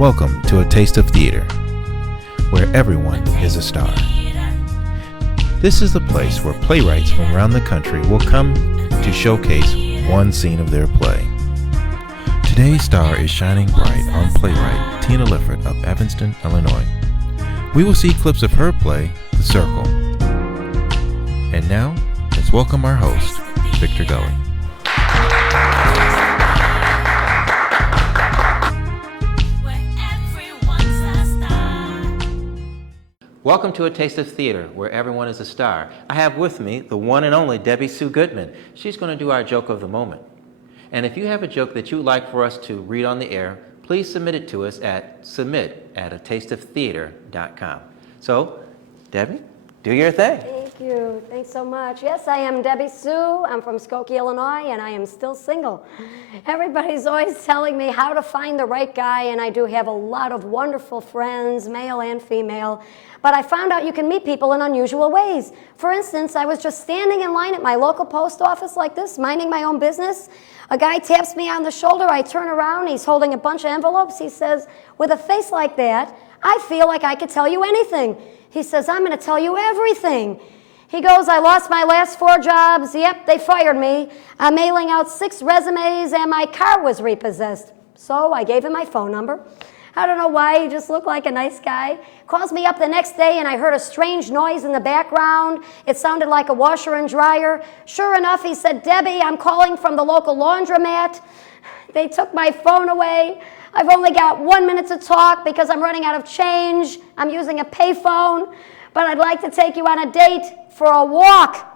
Welcome to A Taste of Theater, where everyone is a star. This is the place where playwrights from around the country will come to showcase one scene of their play. Today's star is shining bright on playwright Tina Lifford of Evanston, Illinois. We will see clips of her play, The Circle. And now, let's welcome our host, Victor Gulley. Welcome to A Taste of Theater, where everyone is a star. I have with me the one and only Debbie Sue Goodman. She's going to do our joke of the moment. And if you have a joke that you'd like for us to read on the air, please submit it to us at submit@atasteoftheater.com. So, Debbie, do your thing. Thank you. Thanks so much. Yes, I am Debbie Sue. I'm from Skokie, Illinois, and I am still single. Everybody's always telling me how to find the right guy, and I do have a lot of wonderful friends, male and female. But I found out you can meet people in unusual ways. For instance, I was just standing in line at my local post office like this, minding my own business. A guy taps me on the shoulder. I turn around. He's holding a bunch of envelopes. He says, with a face like that, I feel like I could tell you anything. He says, I'm going to tell you everything. He goes, I lost my last 4 jobs. Yep, they fired me. I'm mailing out 6 resumes, and my car was repossessed. So I gave him my phone number. I don't know why, he just looked like a nice guy. Calls me up the next day, and I heard a strange noise in the background. It sounded like a washer and dryer. Sure enough, he said, Debbie, I'm calling from the local laundromat. They took my phone away. I've only got 1 minute to talk because I'm running out of change. I'm using a payphone, but I'd like to take you on a date for a walk.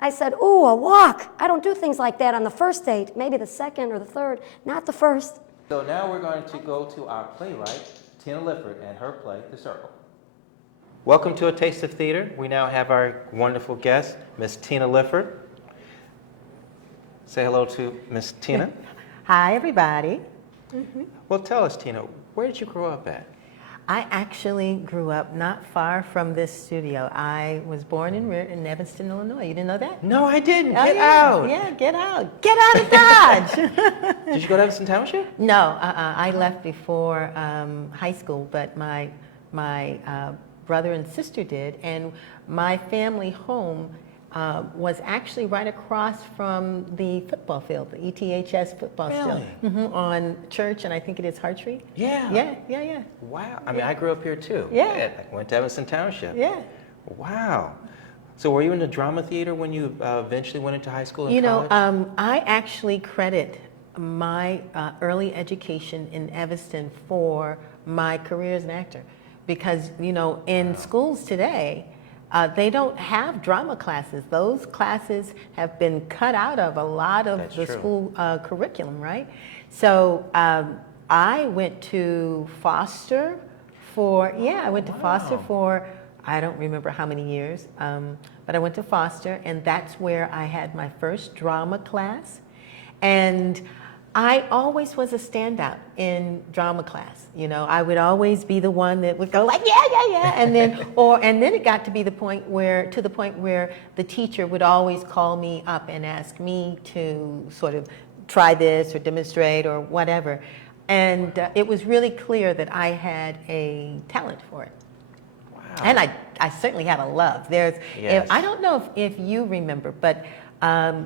I said, ooh, a walk. I don't do things like that on the first date, maybe the second or the third, not the first. So now we're going to go to our playwright, Tina Lifford, and her play, The Circle. Welcome to A Taste of Theater. We now have our wonderful guest, Miss Tina Lifford. Say hello to Miss Tina. Hi, everybody. Well, tell us, Tina, where did you grow up at? I actually grew up not far from this studio. I was born and reared in Evanston, Illinois. You didn't know that? No, I didn't. Oh, Get yeah. out. Yeah, get out. Get out of Dodge. Did you go to Evanston Township? No, I left before high school, but my brother and sister did, and my family home was actually right across from the football field, the ETHS football Really? field, on Church, and I think it is Hartree. Yeah. Yeah. Wow. I mean, I grew up here too. Yeah. I went to Evanston Township. Yeah. Wow. So were you in the drama theater when you eventually went into high school and You know, college? I actually credit my early education in Evanston for my career as an actor, because, you know, in schools today, they don't have drama classes. Those classes have been cut out of a lot of That's the true. school curriculum, right? So I went to Foster for, Foster for, I don't remember how many years, but I went to Foster, and that's where I had my first drama class. And I always was a standout in drama class. You know, I would always be the one that would go like, yeah, and then it got to be the point where the teacher would always call me up and ask me to sort of try this or demonstrate or whatever. And it was really clear that I had a talent for it. Wow. And I certainly had a love. Yes. I don't know if you remember, but I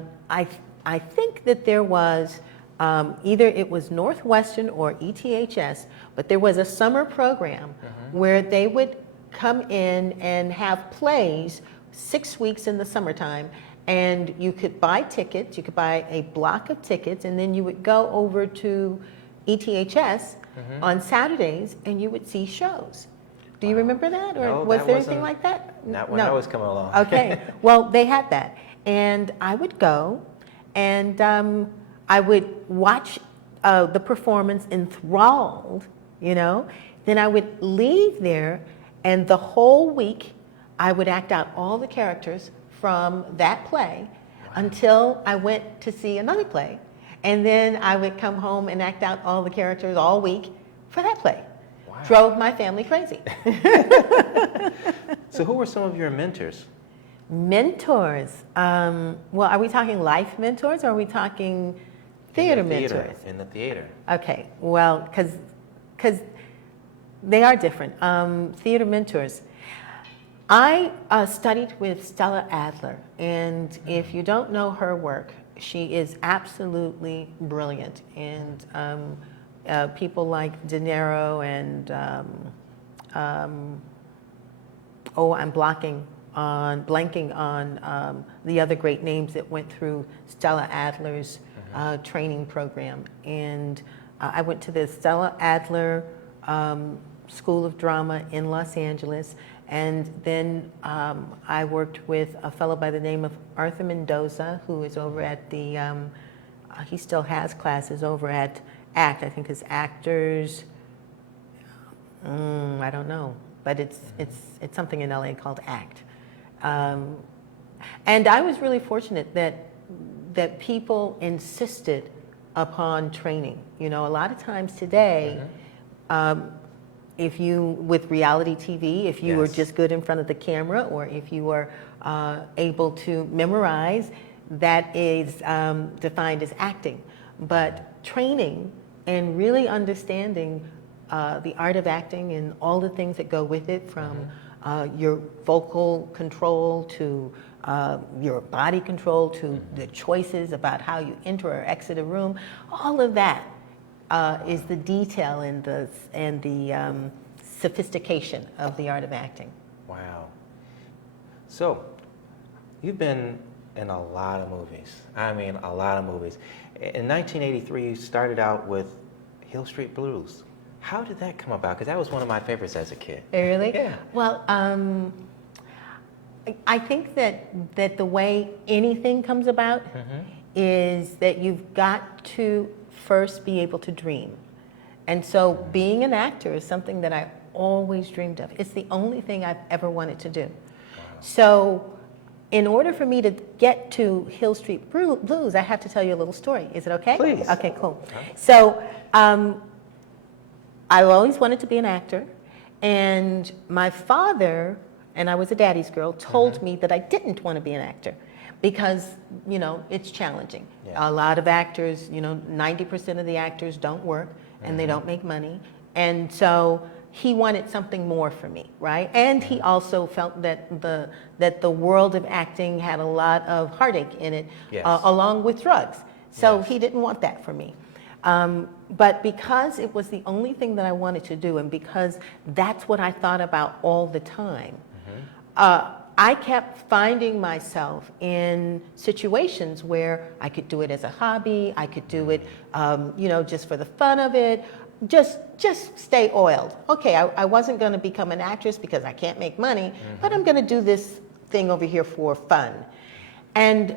think that there was, either it was Northwestern or ETHS, but there was a summer program where they would come in and have plays 6 weeks in the summertime, and you could buy tickets, you could buy a block of tickets, and then you would go over to ETHS on Saturdays and you would see shows. Do you remember that? Or No, was that there anything wasn't- like that? Not when I was coming along. Okay, well, they had that. And I would go, and I would watch the performance enthralled, you know. Then I would leave there, and the whole week I would act out all the characters from that play until I went to see another play. And then I would come home and act out all the characters all week for that play. Wow. Drove my family crazy. So who were some of your mentors? Mentors. Well, are we talking life mentors, or are we talking theater mentors? In the theater. Okay, well, because They are different. Theater mentors. I studied with Stella Adler, and if you don't know her work, she is absolutely brilliant. And people like De Niro and I'm blanking on the other great names that went through Stella Adler's training program. And I went to the Stella Adler School of Drama in Los Angeles, and then I worked with a fellow by the name of Arthur Mendoza, who is over at the, he still has classes over at ACT. I think his Actors, I don't know, but it's something in LA called ACT. And I was really fortunate that people insisted upon training. You know, a lot of times today, if you, with reality TV, if you were just good in front of the camera, or if you were able to memorize, that is defined as acting. But training and really understanding the art of acting and all the things that go with it, from your vocal control to your body control to the choices about how you enter or exit a room, all of that is the detail and the sophistication of the art of acting. Wow. So, you've been in a lot of movies. I mean, a lot of movies. In 1983, you started out with Hill Street Blues. How did that come about? Because that was one of my favorites as a kid. Really? Yeah. Well, I think that the way anything comes about is that you've got to first be able to dream. And so being an actor is something that I always dreamed of. It's the only thing I've ever wanted to do. Wow. So in order for me to get to Hill Street Blues, I have to tell you a little story. Is it okay? Please. Okay, cool. So I always wanted to be an actor, and my father, and I was a daddy's girl, told me that I didn't want to be an actor because, you know, it's challenging. Yeah. A lot of actors, you know, 90% of the actors don't work and they don't make money. And so he wanted something more for me, right? And he also felt that the world of acting had a lot of heartache in it, along with drugs. So he didn't want that for me. But because it was the only thing that I wanted to do, and because that's what I thought about all the time, I kept finding myself in situations where I could do it as a hobby, I could do it, you know, just for the fun of it, just stay oiled. Okay, I wasn't going to become an actress because I can't make money, but I'm going to do this thing over here for fun. And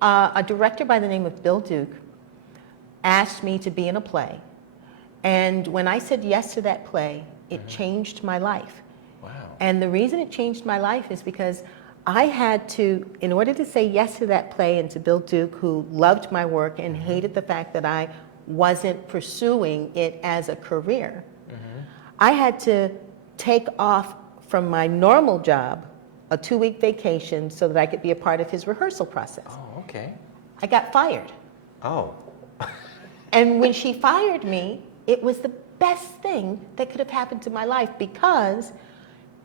a director by the name of Bill Duke asked me to be in a play. And when I said yes to that play, it changed my life. Wow. And the reason it changed my life is because I had to, in order to say yes to that play and to Bill Duke, who loved my work and hated the fact that I wasn't pursuing it as a career, I had to take off from my normal job, a 2-week vacation, so that I could be a part of his rehearsal process. Oh, okay. I got fired. Oh. And when she fired me, it was the best thing that could have happened to my life, because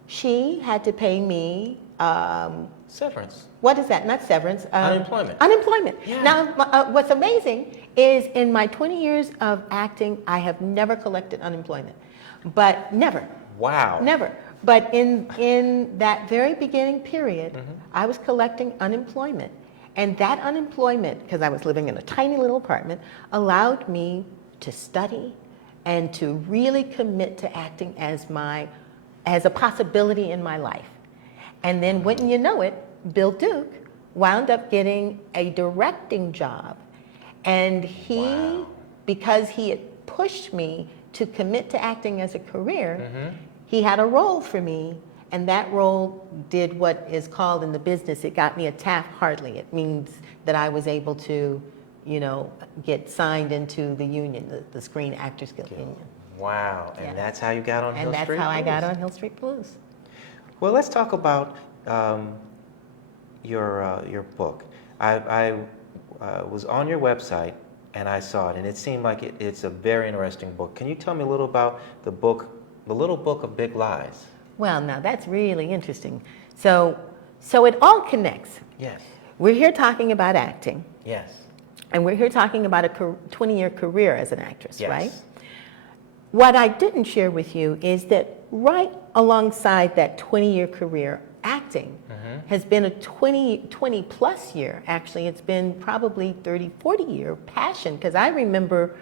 she had to pay me severance. What is that? Not severance. Unemployment. Unemployment. Yeah. Now, what's amazing is in my 20 years of acting, I have never collected unemployment. But never. Wow. Never. But in that very beginning period, I was collecting unemployment. And that unemployment, because I was living in a tiny little apartment, allowed me to study and to really commit to acting as a possibility in my life. And then wouldn't you know it, Bill Duke wound up getting a directing job. And he, because he had pushed me to commit to acting as a career, he had a role for me. And that role did what is called in the business, it got me a Taft-Hartley. It means that I was able to, you know, get signed into the union, the Screen Actors Guild Union. Wow, and that's how you got on Hill Street Blues? And that's how I got on Hill Street Blues. Well, let's talk about your book. I was on your website and I saw it, and it seemed like it's a very interesting book. Can you tell me a little about the book, The Little Book of Big Lies. Well, now that's really interesting. So it all connects. Yes. We're here talking about acting, Yes. and we're here talking about a 20-year career as an actress, Yes. right? What I didn't share with you is that right alongside that 20-year career, acting has been a 20 plus year, actually. It's been probably 30, 40 year passion, because I remember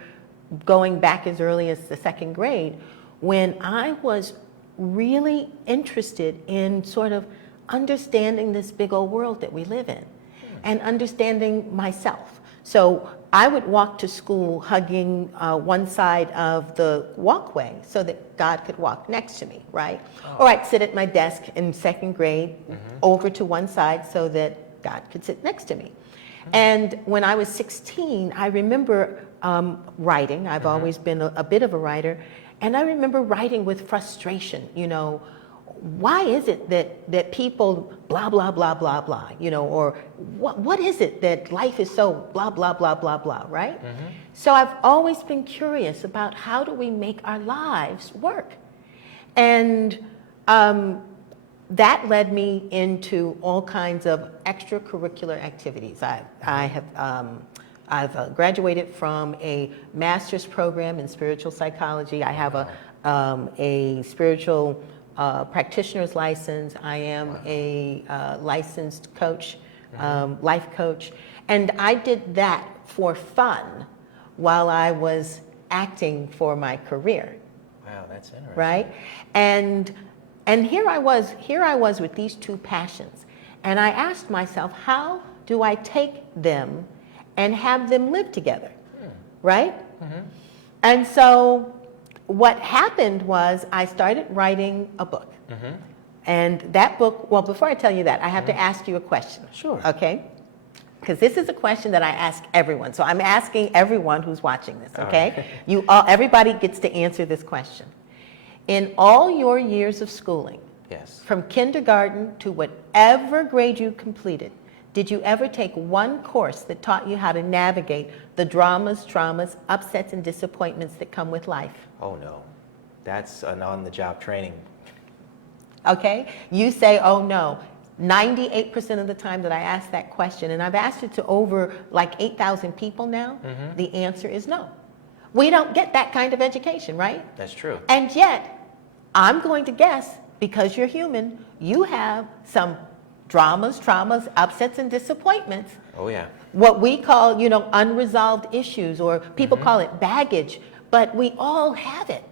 going back as early as the second grade when I was really interested in sort of understanding this big old world that we live in and understanding myself. So I would walk to school hugging one side of the walkway so that God could walk next to me, right? Or I'd sit at my desk in second grade over to one side so that God could sit next to me. And when I was 16, I remember writing. I've always been a bit of a writer. And I remember writing with frustration, you know, why is it that people blah, blah, blah, blah, blah, you know, or what is it that life is so blah, blah, blah, blah, blah, right? So I've always been curious about how do we make our lives work? And that led me into all kinds of extracurricular activities. I've graduated from a master's program in spiritual psychology. I have a spiritual practitioner's license. I am a licensed coach, life coach. And I did that for fun while I was acting for my career. Wow, that's interesting. Right? And here I was with these two passions. And I asked myself, how do I take them and have them live together? Right? And so what happened was I started writing a book. And that book, well, before I tell you that, I have to ask you a question. Sure. Okay? Because this is a question that I ask everyone. So I'm asking everyone who's watching this, okay? Everybody gets to answer this question. In all your years of schooling, Yes. from kindergarten to whatever grade you completed, did you ever take one course that taught you how to navigate the dramas, traumas, upsets, and disappointments that come with life? Oh, no. That's an on-the-job training. Okay? You say, oh, no. 98% of the time that I ask that question, and I've asked it to over like 8,000 people now, the answer is no. We don't get that kind of education, right? That's true. And yet, I'm going to guess, because you're human, you have some dramas, traumas, upsets, and disappointments. Oh, yeah. What we call, you know, unresolved issues, or people call it baggage, but we all have it.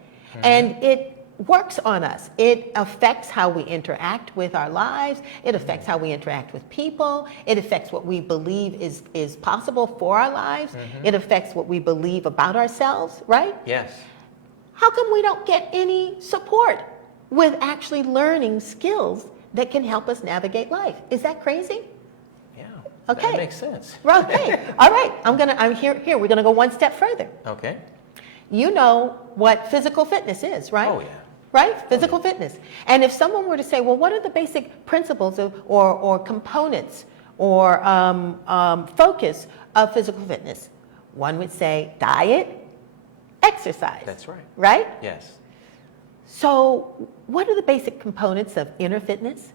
And it works on us. It affects how we interact with our lives. It affects how we interact with people. It affects what we believe is possible for our lives. It affects what we believe about ourselves, right? Yes. How come we don't get any support with actually learning skills that can help us navigate life? Is that crazy? Yeah. Okay. That makes sense. Okay. All right. I'm here. We're going to go one step further. Okay. You know what physical fitness is, right? Oh, yeah. Right? Physical fitness. And if someone were to say, well, what are the basic principles or components or focus of physical fitness? One would say diet, exercise. That's right. Right? Yes. So what are the basic components of inner fitness?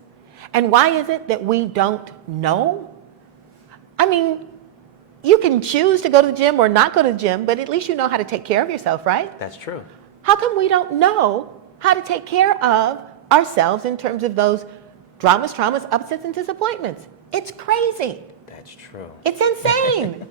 And why is it that we don't know? I mean, you can choose to go to the gym or not go to the gym, but at least you know how to take care of yourself, right? That's true. How come we don't know how to take care of ourselves in terms of those dramas, traumas, upsets, and disappointments? It's crazy. That's true. It's insane.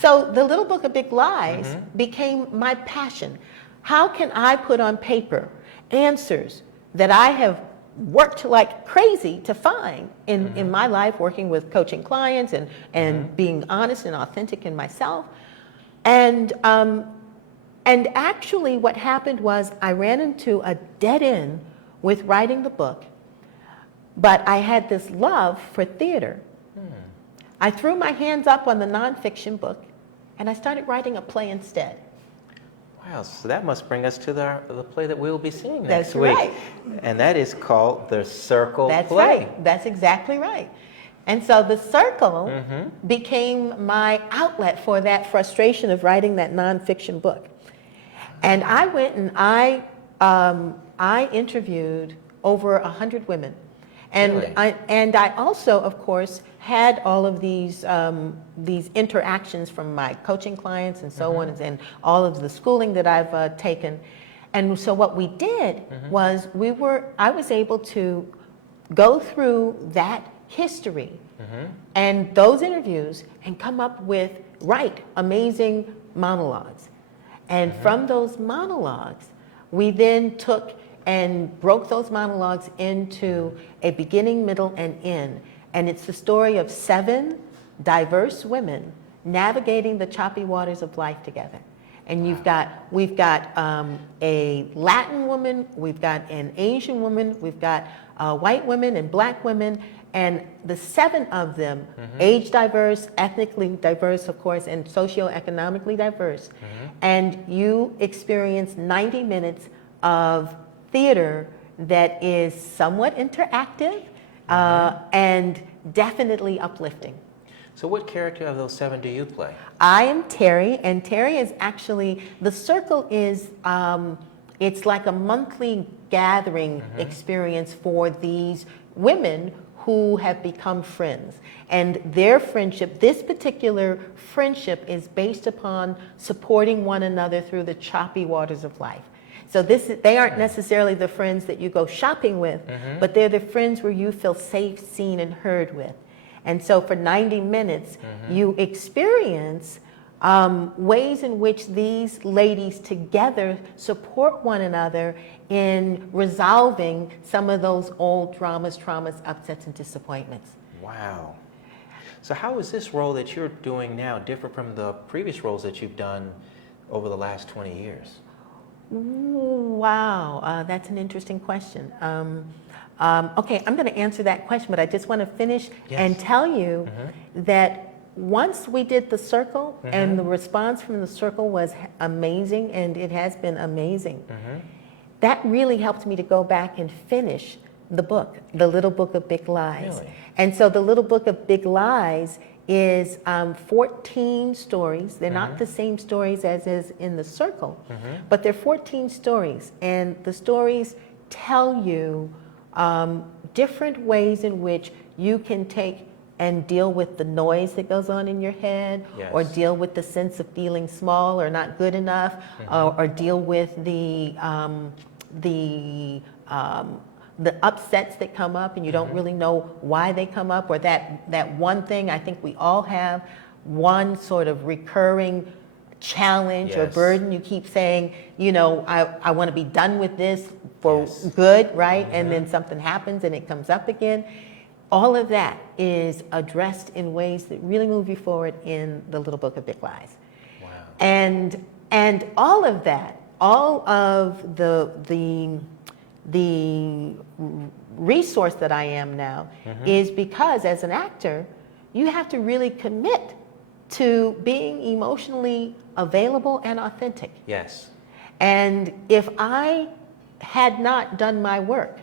So the Little Book of Big Lies became my passion. How can I put on paper answers that I have worked like crazy to find in my life, working with coaching clients and being honest and authentic in myself? And actually what happened was I ran into a dead end with writing the book, but I had this love for theater. I threw my hands up on the nonfiction book and I started writing a play instead. Wow, so that must bring us to the play that we'll be seeing That's next week. right. And that is called The Circle That's Play. right. That's exactly right. And so the circle became my outlet for that frustration of writing that nonfiction book. And I went and I I interviewed over 100 women. And Really? I also, of course, had all of these interactions from my coaching clients and so on, and all of the schooling that I've taken. And so what we did was I was able to go through that history and those interviews and come up with amazing monologues. And from those monologues, we then took and broke those monologues into a beginning, middle, and end. And it's the story of 7 diverse women navigating the choppy waters of life together. And we've got a Latin woman, we've got an Asian woman, we've got white women and black women, and the 7 of them, age diverse, ethnically diverse, of course, and socioeconomically diverse. And you experience 90 minutes of theater that is somewhat interactive and definitely uplifting. So what character of those 7 do you play? I am Terry, and Terry is actually, the circle is, it's like a monthly gathering experience for these women who have become friends. And their friendship, this particular friendship, is based upon supporting one another through the choppy waters of life. So they aren't necessarily the friends that you go shopping with, but they're the friends where you feel safe, seen, and heard with. And so for 90 minutes, you experience ways in which these ladies together support one another in resolving some of those old traumas, upsets, and disappointments. Wow. So how is this role that you're doing now different from the previous roles that you've done over the last 20 years? Wow, that's an interesting question. Okay, I'm going to answer that question, but I just want to finish and tell you that once we did the circle, and the response from the circle was amazing, and it has been amazing, that really helped me to go back and finish the book, The Little Book of Big Lies. Really? And so The Little Book of Big Lies is 14 stories. They're not the same stories as is in the circle, but they're 14 stories. And the stories tell you different ways in which you can take and deal with the noise that goes on in your head, or deal with the sense of feeling small or not good enough, or deal with the upsets that come up and you don't really know why they come up, or that one thing. I think we all have one sort of recurring challenge or burden. You keep saying, you know, I want to be done with this for good, right? And then something happens and it comes up again. All of that is addressed in ways that really move you forward in The Little Book of Big Lies. Wow. And all of that, all of the resource that I am now is because as an actor, you have to really commit to being emotionally available and authentic. Yes. And if I had not done my work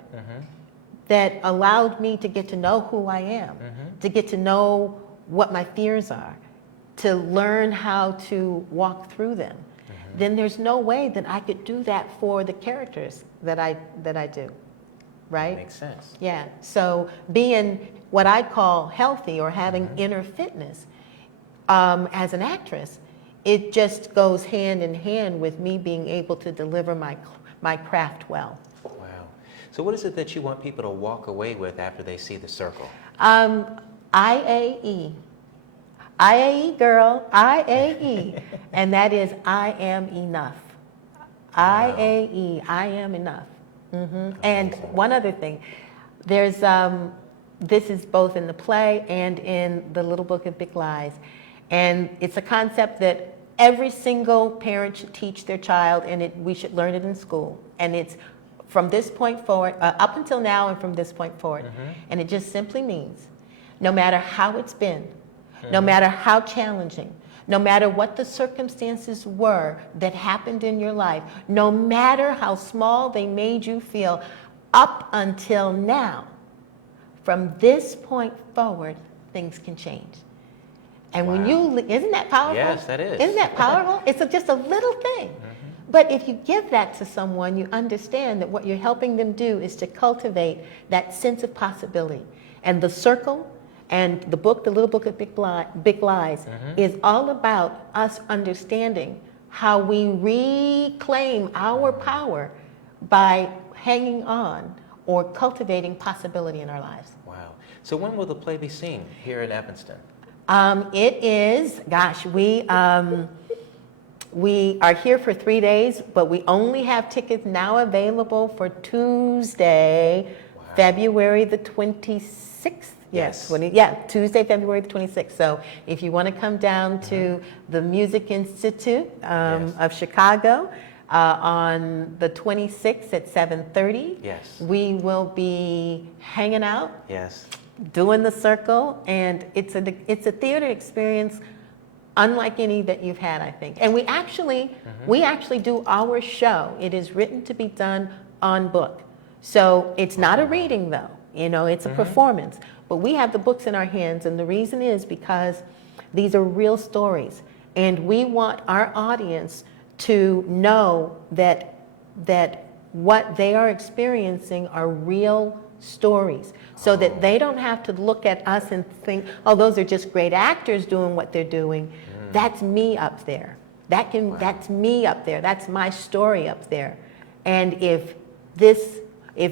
that allowed me to get to know who I am, to get to know what my fears are, to learn how to walk through them, then there's no way that I could do that for the characters that I do, right? That makes sense. Yeah, so being what I call healthy or having inner fitness as an actress, it just goes hand in hand with me being able to deliver my craft well. Wow. So what is it that you want people to walk away with after they see the circle? IAE. IAE, girl, IAE. And that is I am enough. IAE, I am enough. And one other thing, there's this is both in the play and in The Little Book of Big Lies. And it's a concept that every single parent should teach their child, and we should learn it in school. And it's from this point forward, up until now and from this point forward. And it just simply means, no matter how it's been, no matter how challenging, no matter what the circumstances were that happened in your life, no matter how small they made you feel up until now, from this point forward, things can change. And when you, isn't that powerful? Yes, that is. Isn't that powerful? It's just a little thing. But if you give that to someone, you understand that what you're helping them do is to cultivate that sense of possibility. And The Circle and the book, The Little Book of Big Lies, is all about us understanding how we reclaim our power by hanging on or cultivating possibility in our lives. Wow. So when will the play be seen here in Evanston? It is, gosh, we are here for 3 days, but we only have tickets now available for Tuesday, February the 26th. Yes. Tuesday, February the 26th. So if you want to come down to the Music Institute of Chicago on the 26th at 7:30, we will be hanging out, doing The Circle, and it's a theater experience unlike any that you've had, I think. And we actually do our show. It is written to be done on book. So it's not a reading though, it's a performance. But we have the books in our hands, and the reason is because these are real stories. And we want our audience to know that what they are experiencing are real stories, so that they don't have to look at us and think, oh, those are just great actors doing what they're doing. That's me up there. That's me up there. That's my story up there. And if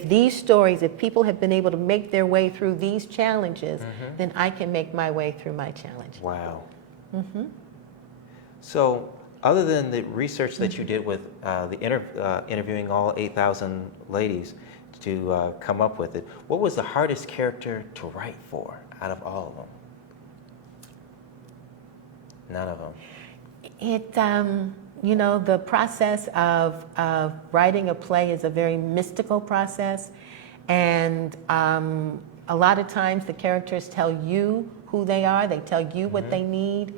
these stories, if people have been able to make their way through these challenges, then I can make my way through my challenge. Wow. So other than the research that you did with interviewing all 8,000 ladies to come up with it, what was the hardest character to write for out of all of them? None of them. The process of writing a play is a very mystical process, and a lot of times the characters tell you who they are, they tell you what they need,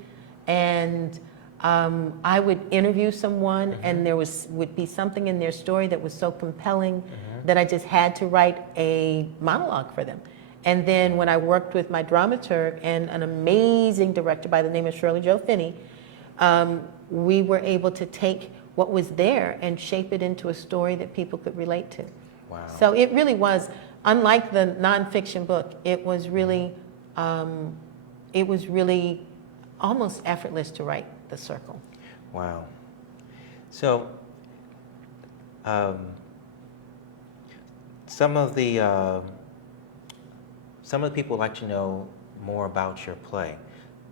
and I would interview someone and there would be something in their story that was so compelling that I just had to write a monologue for them. And then when I worked with my dramaturg and an amazing director by the name of Shirley Jo Finney, we were able to take what was there and shape it into a story that people could relate to. Wow. So it really was, unlike the nonfiction book, it was really almost effortless to write The Circle. Wow. So some of the people would like to know more about your play.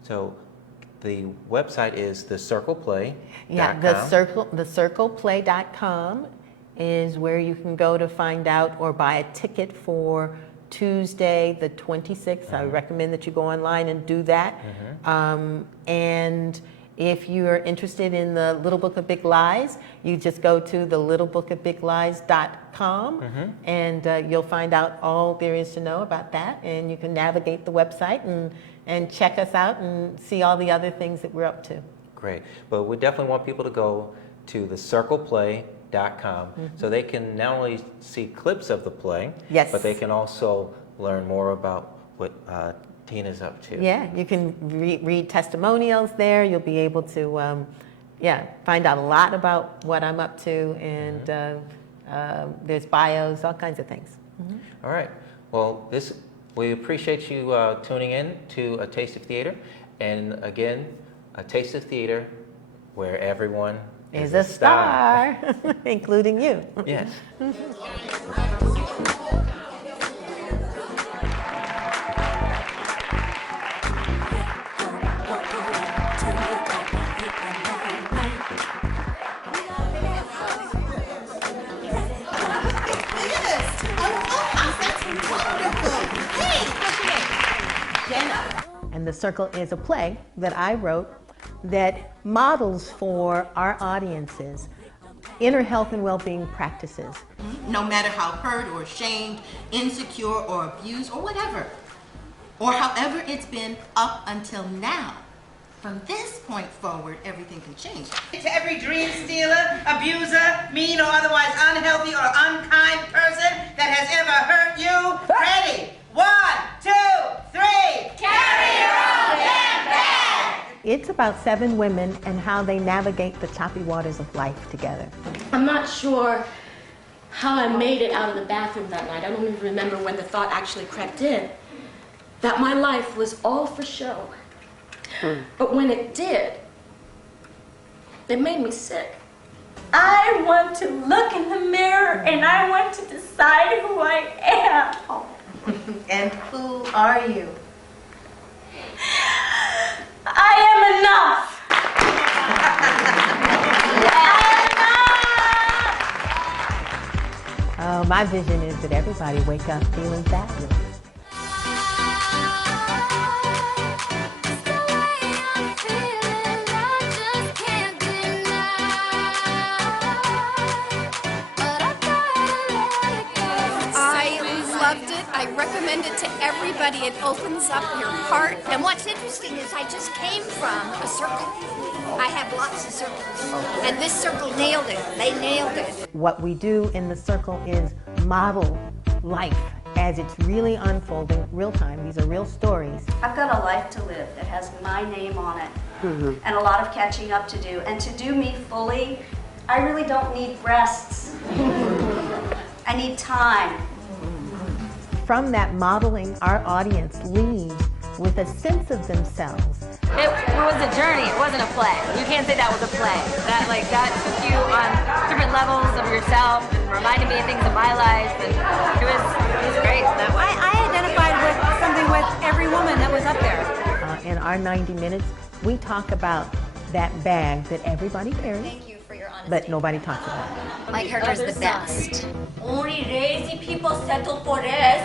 So the website is thecircleplay.com. Yeah, thecircleplay.com is where you can go to find out or buy a ticket for Tuesday the 26th. I recommend that you go online and do that. And if you're interested in the Little Book of Big Lies, you just go to thelittleBookofBigLies.com and you'll find out all there is to know about that, and you can navigate the website and check us out and see all the other things that we're up to. Great. But we definitely want people to go to thecircleplay.com so they can not only see clips of the play, but they can also learn more about what Tina's up to. Yeah, you can read testimonials there. You'll be able to find out a lot about what I'm up to, and there's bios, all kinds of things. All right. Well, we appreciate you tuning in to A Taste of Theater. And again, A Taste of Theater, where everyone is a star, including you. Yes. And The Circle is a play that I wrote that models for our audiences inner health and well-being practices. No matter how hurt or ashamed, insecure or abused or whatever, or however it's been up until now, from this point forward, everything can change. To every dream stealer, abuser, mean or otherwise unhealthy or unkind person that has ever hurt you, ready? 1, 2, 3. Carry your own damn bag. It's about 7 women and how they navigate the choppy waters of life together. I'm not sure how I made it out of the bathroom that night. I don't even remember when the thought actually crept in that my life was all for show. But when it did, it made me sick. I want to look in the mirror and I want to decide who I am. And who are you? I am enough. Oh, my vision is that everybody wake up feeling fabulous. I recommend it to everybody. It opens up your heart. And what's interesting is I just came from a circle. I have lots of circles. And this circle nailed it. They nailed it. What we do in the circle is model life as it's really unfolding real time. These are real stories. I've got a life to live that has my name on it, and a lot of catching up to do. And to do me fully, I really don't need breasts. I need time. From that modeling, our audience leaves with a sense of themselves. It was a journey, it wasn't a play. You can't say that was a play. That took you on different levels of yourself and reminded me of things in my life, and it was great. I identified with something with every woman that was up there. In our 90 minutes, we talk about that bag that everybody carries. Thank you for your honesty. But nobody talks about it. My character's the best. Only lazy people settle for this.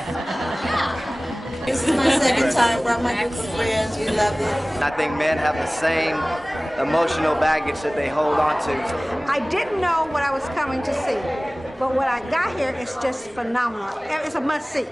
This is my second time. Brought my group of friends. We love it. I think men have the same emotional baggage that they hold on to. I didn't know what I was coming to see, but when I got here, it's just phenomenal. It's a must-see.